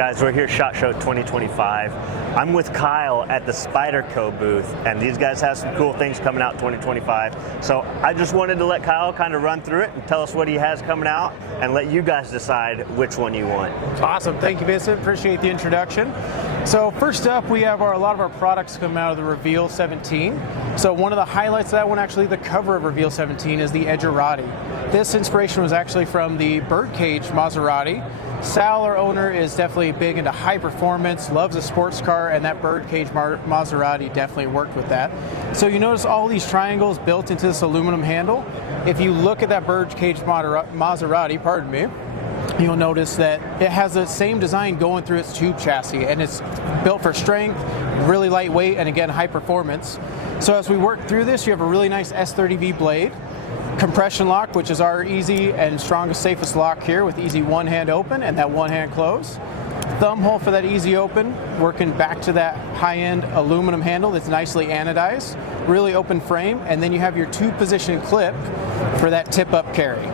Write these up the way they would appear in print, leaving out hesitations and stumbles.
Guys, we're here at Shotshow 2025. I'm with Kyle at the Spyder Co booth, and these guys have some cool things coming out 2025. So I just wanted to let Kyle kind of run through it and tell us what he has coming out and let you guys decide which one you want. Awesome. Thank you, Vincent. Appreciate the introduction. So first up, we have a lot of our products coming out of the Reveal 17. So one of the highlights of that one, actually the cover of Reveal 17, is the Edgerati. This inspiration was actually from the Birdcage Maserati. Sal, our owner, is definitely big into high performance, loves a sports car, and that Birdcage Maserati definitely worked with that. So you notice all these triangles built into this aluminum handle. If you look at that Birdcage Maserati, pardon me, you'll notice that it has the same design going through its tube chassis, and it's built for strength, really lightweight, and again, high performance. So as we work through this, you have a really nice S30V blade, compression lock, which is our easy and strongest, safest lock here with easy one-hand open and that one-hand close. Thumb hole for that easy open, working back to that high-end aluminum handle that's nicely anodized, really open frame, and then you have your two-position clip for that tip-up carry.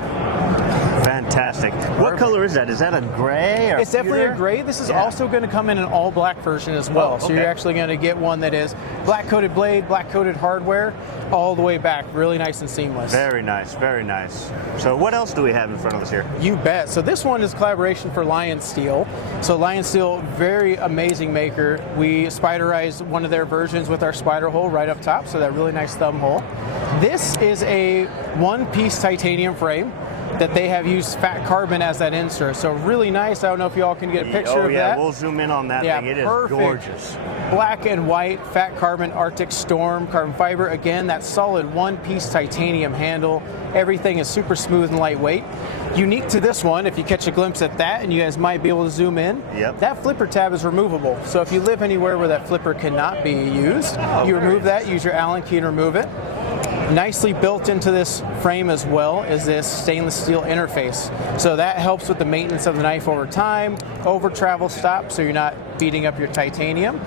Fantastic. What color is that? Is that a gray or It's definitely a gray. This is also going to come in an all-black version as well. Oh, okay. So you're actually going to get one that is black-coated blade, black-coated hardware, all the way back. Really nice and seamless. Very nice, very nice. So what else do we have in front of us here? You bet. So this one is collaboration for Lion Steel. So Lion Steel, very amazing maker. We spiderized one of their versions with our spider hole right up top, so that really nice thumb hole. This is a one-piece titanium frame that they have used fat carbon as that insert. So really nice. I don't know if you all can get a picture of that. We'll zoom in on that thing. It is gorgeous. Black and white, fat carbon, Arctic Storm, carbon fiber. Again, that solid one-piece titanium handle. Everything is super smooth and lightweight. Unique to this one, if you catch a glimpse at that, and you guys might be able to zoom in, that flipper tab is removable. So if you live anywhere where that flipper cannot be used, you remove that, use your Allen key and remove it. Nicely built into this frame as well is this stainless steel interface. So that helps with the maintenance of the knife over time, over travel stop, so you're not beating up your titanium.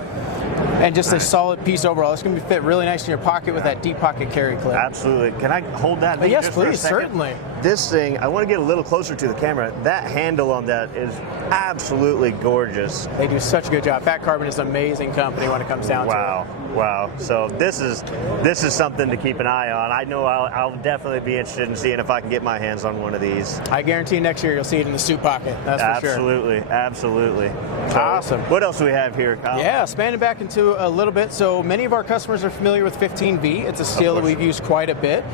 And just a solid piece overall. It's going to fit really nice in your pocket with that deep pocket carry clip. Absolutely. Can I hold that? Yes, just for a please, second? certainly. This thing, I want to get a little closer to the camera. That handle on that is absolutely gorgeous. They do such a good job. Fat Carbon is an amazing company when it comes down to it. Wow. So this is something to keep an eye on. I know I'll definitely be interested in seeing if I can get my hands on one of these. I guarantee next year you'll see it in the suit pocket. That's for sure. Absolutely. So awesome. What else do we have here, Kyle? Yeah, spanning back into a little bit. So many of our customers are familiar with 15V. It's a steel that we've used quite a bit.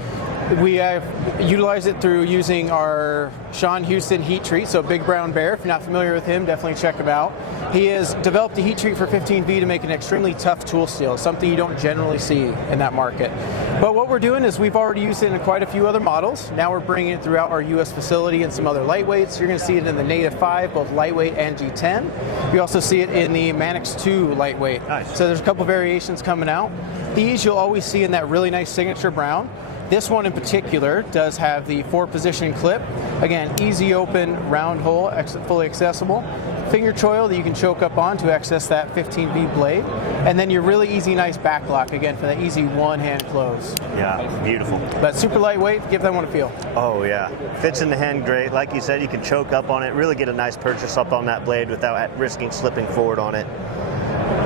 We have utilized it through using our Sean Houston heat treat, so Big Brown Bear. If you're not familiar with him, definitely check him out. He has developed a heat treat for 15V to make an extremely tough tool steel, something you don't generally see in that market. But what we're doing is we've already used it in quite a few other models. Now we're bringing it throughout our US facility and some other lightweights. You're going to see it in the Native 5, both lightweight and G10. You also see it in the Manix 2 lightweight. Nice. So there's a couple variations coming out. These you'll always see in that really nice signature brown. This one in particular does have the 4-position clip. Again, easy open, round hole, fully accessible. Finger choil that you can choke up on to access that 15V blade. And then your really easy, nice back lock, again, for that easy one-hand close. Yeah, beautiful. But super lightweight, give that one a feel. Oh yeah, fits in the hand great. Like you said, you can choke up on it, really get a nice purchase up on that blade without risking slipping forward on it.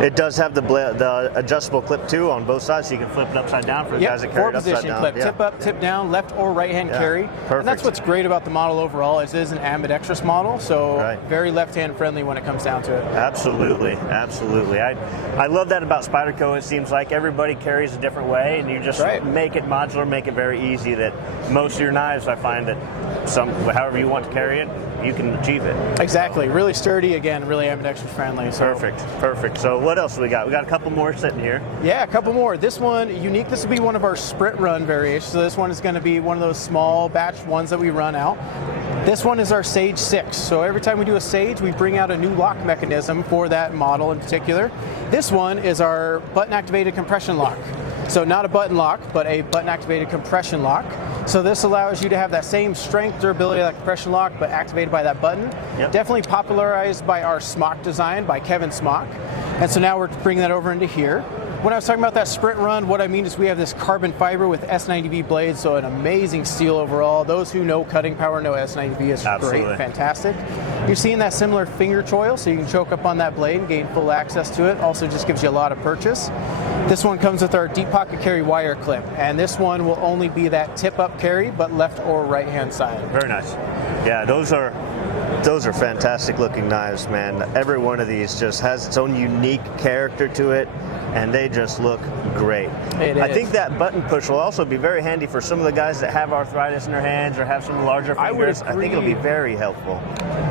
It does have the adjustable clip too on both sides, so you can flip it upside down for the guys that carry it upside down. Clip, tip up, tip down, left or right hand carry. Perfect. And that's what's great about the model overall. Is it is an ambidextrous model, so very left hand friendly when it comes down to it. Absolutely. I love that about Spyder Co. It seems like everybody carries a different way, and you just make it modular, make it very easy. That most of your knives, I find that however you want to carry it, you can achieve it. Exactly. Really sturdy, again, really ambidextrous friendly. So. Perfect. So what else we got? We got a couple more sitting here. Yeah, a couple more. This one, unique. This will be one of our sprint run variations. So this one is going to be one of those small batch ones that we run out. This one is our Sage 6. So every time we do a Sage, we bring out a new lock mechanism for that model in particular. This one is our button-activated compression lock. So not a button lock, but a button-activated compression lock. So this allows you to have that same strength, durability of that compression lock, but activated by that button. Definitely popularized by our Smock design, by Kevin Smock. And so now we're bringing that over into here. when I was talking about that sprint run, what I mean is we have this carbon fiber with S90V blades, so an amazing steel overall. Those who know cutting power know S90V is great, fantastic. You're seeing that similar finger choil, so you can choke up on that blade and gain full access to it. Also just gives you a lot of purchase. This one comes with our deep pocket carry wire clip, and this one will only be that tip-up carry, but left or right-hand side. Very nice. Yeah, those are fantastic looking knives, man. Every one of these just has its own unique character to it, and they just look great. I think that button push will also be very handy for some of the guys that have arthritis in their hands or have some larger fingers. I think it'll be very helpful.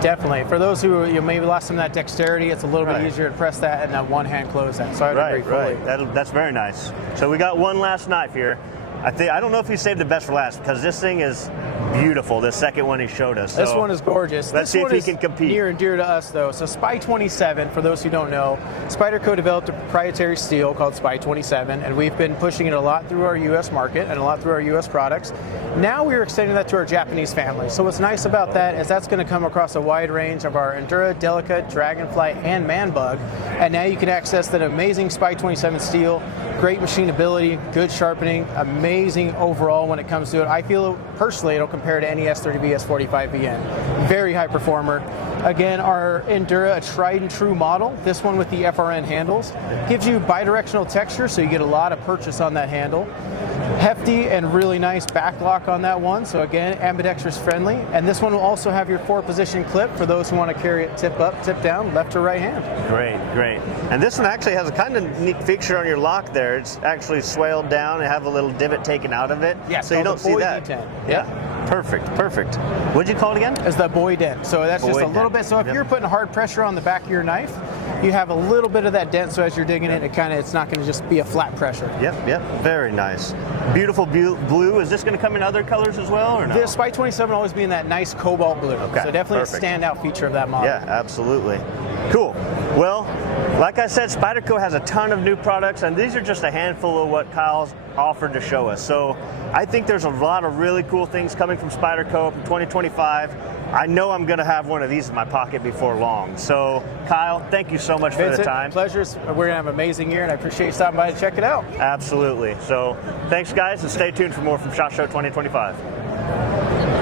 Definitely. For those who maybe lost some of that dexterity, it's a little bit easier to press that and then one hand close that. So I would agree fully. That's very nice. So we got one last knife here. I don't know if he saved the best for last, because this thing is beautiful, the second one he showed us. This one is gorgeous. Let's see if he can compete. Near and dear to us, though. So Spy 27, for those who don't know, Spyder Co developed a proprietary steel called Spy 27, and we've been pushing it a lot through our U.S. market and a lot through our U.S. products. Now we're extending that to our Japanese family. So what's nice about that is that's going to come across a wide range of our Endura, Delica, Dragonfly, and Man Bug. And now you can access that amazing Spy 27 steel, great machinability, good sharpening, amazing overall when it comes to it. I feel personally it'll compare to any S30V, S45VN. Very high performer. Again, our Endura, a tried and true model. This one with the FRN handles gives you bidirectional texture, so you get a lot of purchase on that handle. Hefty and really nice back lock on that one, so again, ambidextrous friendly. And this one will also have your 4-position clip for those who want to carry it tip up, tip down, left or right hand. Great. And this one actually has a kind of neat feature on your lock there. It's actually swelled down and have a little divot taken out of it. Yeah, so you don't see that. D10. Yeah. Perfect. What'd you call it again? It's the boy dent. So that's just a little bit. So if you're putting hard pressure on the back of your knife, you have a little bit of that dent. So as you're digging it, it's not going to just be a flat pressure. Yep. Very nice. Beautiful blue. Is this going to come in other colors as well, or no? The Spy 27 will always be in that nice cobalt blue. Okay. So definitely a standout feature of that model. Yeah, absolutely. Cool. Well, like I said, Spyder Co has a ton of new products, and these are just a handful of what Kyle's offered to show us. So I think there's a lot of really cool things coming from Spyder Co from 2025. I know I'm going to have one of these in my pocket before long. So, Kyle, thank you so much for the time. Pleasures. We're going to have an amazing year, and I appreciate you stopping by to check it out. Absolutely. So, thanks, guys, and stay tuned for more from SHOT Show 2025.